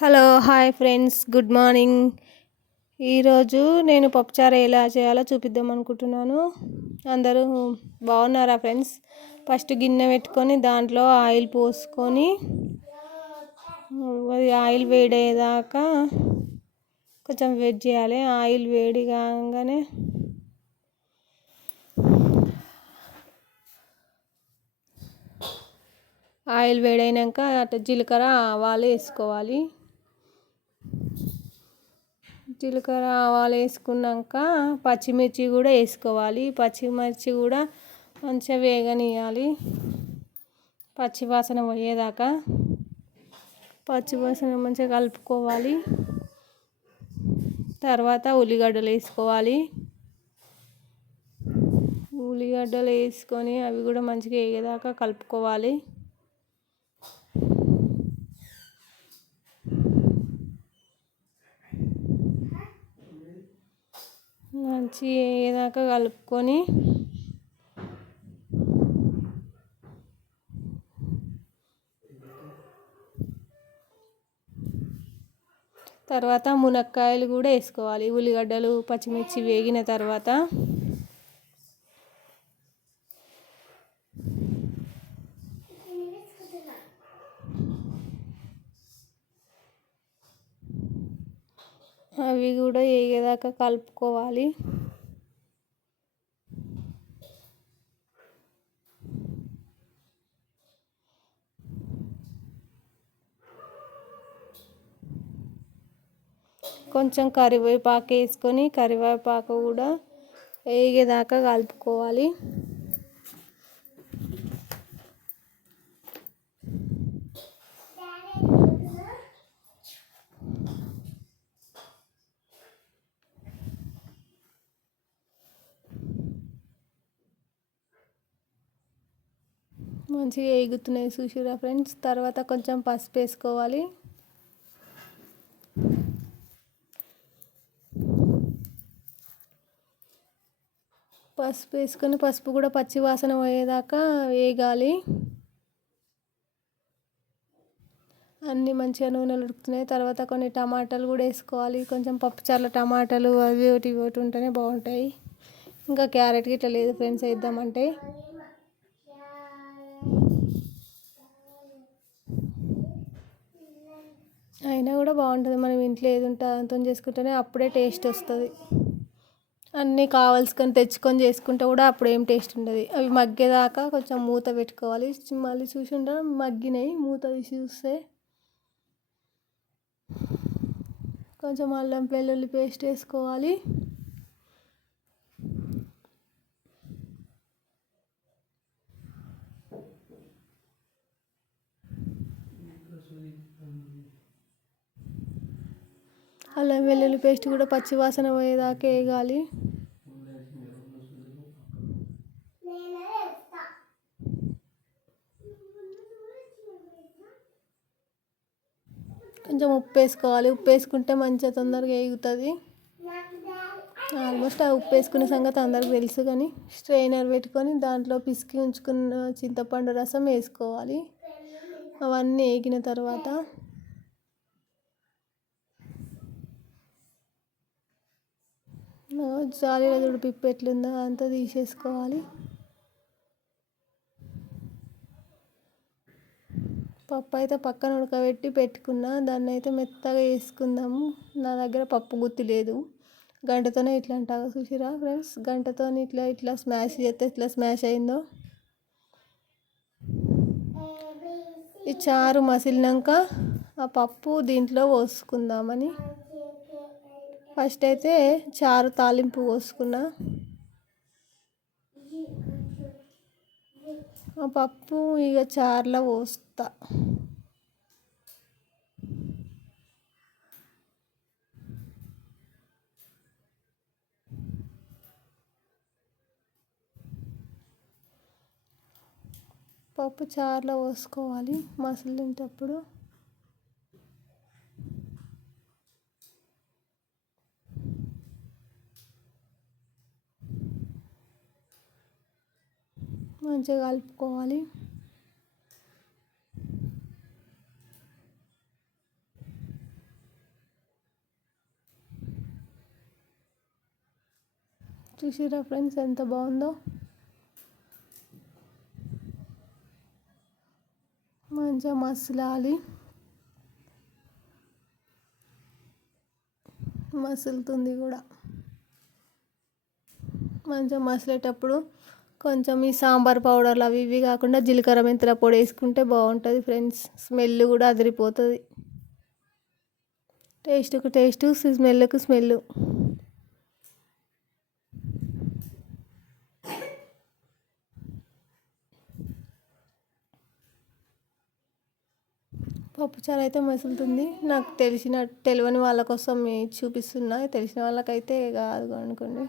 Hello hi friends, good morning. ఈరోజు నేను పప్పుచారు ఎలా చేయాలో చూపిద్దాం అనుకుంటున్నాను. అందరూ బాగున్నారా ఫ్రెండ్స్? ఫస్ట్ గిన్నె పెట్టుకొని దాంట్లో ఆయిల్ పోసుకొని అది ఆయిల్ వేడేదాకా కొంచెం వెయిట్ చేయాలి. ఆయిల్ వేడి కాగానే ఆయిల్ వేడైనాక అటు జీలకర్ర ఆవాలు వేసుకోవాలి. జీలకర్ర ఆవాలు వేసుకున్నాక పచ్చిమిర్చి కూడా వేసుకోవాలి. పచ్చిమిర్చి కూడా మంచిగా వేగనియాలి, పచ్చివాసన పోయేదాకా పచ్చివాసన మంచిగా కలుపుకోవాలి. తర్వాత ఉల్లిగడ్డలు వేసుకోవాలి. ఉల్లిగడ్డలు వేసుకొని అవి కూడా మంచిగా వేగేదాకా కలుపుకోవాలి. మంచి వేగేదాకా కలుపుకొని తర్వాత మునక్కాయలు కూడా వేసుకోవాలి. ఉల్లిగడ్డలు పచ్చిమిర్చి వేగిన తర్వాత అవి కూడా వేగేదాకా కలుపుకోవాలి. కొంచెం కరివేపాకు వేసుకొని కరివేపాకు కూడా వేగేదాకా కలుపుకోవాలి. మంచిగా వేగుతున్నాయి చూసిరా ఫ్రెండ్స్. తర్వాత కొంచెం పసుపు వేసుకోవాలి. పసుపు వేసుకొని పసుపు కూడా పచ్చి వాసన పోయేదాకా వేగాలి. అన్నీ మంచిగా నూనెలు ఉడుకుతున్నాయి. తర్వాత కొన్ని టమాటాలు కూడా వేసుకోవాలి. కొంచెం పప్పుచారులో టమాటాలు అవి ఒకటి ఇవి ఒకటి ఉంటేనే బాగుంటాయి. ఇంకా క్యారెట్ గిట్లా లేదు ఫ్రెండ్స్ వేద్దామంటే. అయినా కూడా బాగుంటుంది. మనం ఇంట్లో ఏది ఉంటే దాంతో చేసుకుంటేనే అప్పుడే టేస్ట్ వస్తుంది. అన్నీ కావాల్సుకొని తెచ్చుకొని చేసుకుంటే కూడా అప్పుడు ఏం టేస్ట్ ఉండదు. అవి మగ్గేదాకా కొంచెం మూత పెట్టుకోవాలి. మళ్ళీ చూసింటే మగ్గినాయి. మూత తీసి చూస్తే కొంచెం అల్లం వెల్లుల్లి పేస్ట్ వేసుకోవాలి. అల్లం వెల్లుల్లి పేస్ట్ కూడా పచ్చి వాసన పోయేదాకా వేగాలి. కొంచెం ఉప్పు వేసుకోవాలి. ఉప్పు వేసుకుంటే మంచిగా తొందరగా వేగుతుంది. ఆల్మోస్ట్ ఆ ఉప్పు వేసుకునే సంగతి అందరికి తెలుసు, కానీ స్ట్రైనర్ పెట్టుకొని దాంట్లో పిసికి ఉంచుకున్న చింతపండు రసం వేసుకోవాలి. అవన్నీ వేగిన తర్వాత జాలీలో చూడు పిప్పు ఎట్లుందో అంతా తీసేసుకోవాలి. పప్పు అయితే పక్కన ఉడకబెట్టి పెట్టుకున్నా. దాన్ని అయితే మెత్తగా వేసుకుందాము. నా దగ్గర పప్పు గుత్తి లేదు. గంటతోనే ఇట్లా అంటాగా చూసిరా ఫ్రెండ్స్. గంటతో ఇట్లా ఇట్లా స్మాష్ చేస్తే ఇట్లా స్మాష్ అయిందో. ఈ చారు మసిలినాక ఆ పప్పు దీంట్లో పోసుకుందామని ఫస్ట్ అయితే చారు తాలింపు పోసుకున్నా. ఆ పప్పు ఇక చారులో పోస్తా. పప్పు చారులో పోసుకోవాలి మసిలినప్పుడు. మంచిగా కలుపుకోవాలి. చూసిరా ఫ్రెండ్స్ ఎంత బాగుందో. మంచిగా మసలాలి. మసులుతుంది కూడా. మంచిగా మసిలేటప్పుడు కొంచెం ఈ సాంబార్ పౌడర్లు అవి ఇవి కాకుండా జీలకర్ర మెంతుల పొడి వేసుకుంటే బాగుంటుంది ఫ్రెండ్స్. స్మెల్ కూడా అదిరిపోతుంది. టేస్ట్కు టేస్ట్, స్మెల్కు స్మెల్. పప్పుచారు అయితే మసులుతుంది. నాకు తెలియని వాళ్ళ కోసం చూపిస్తున్నా, తెలిసిన వాళ్ళకైతే కాదు అనుకోండి.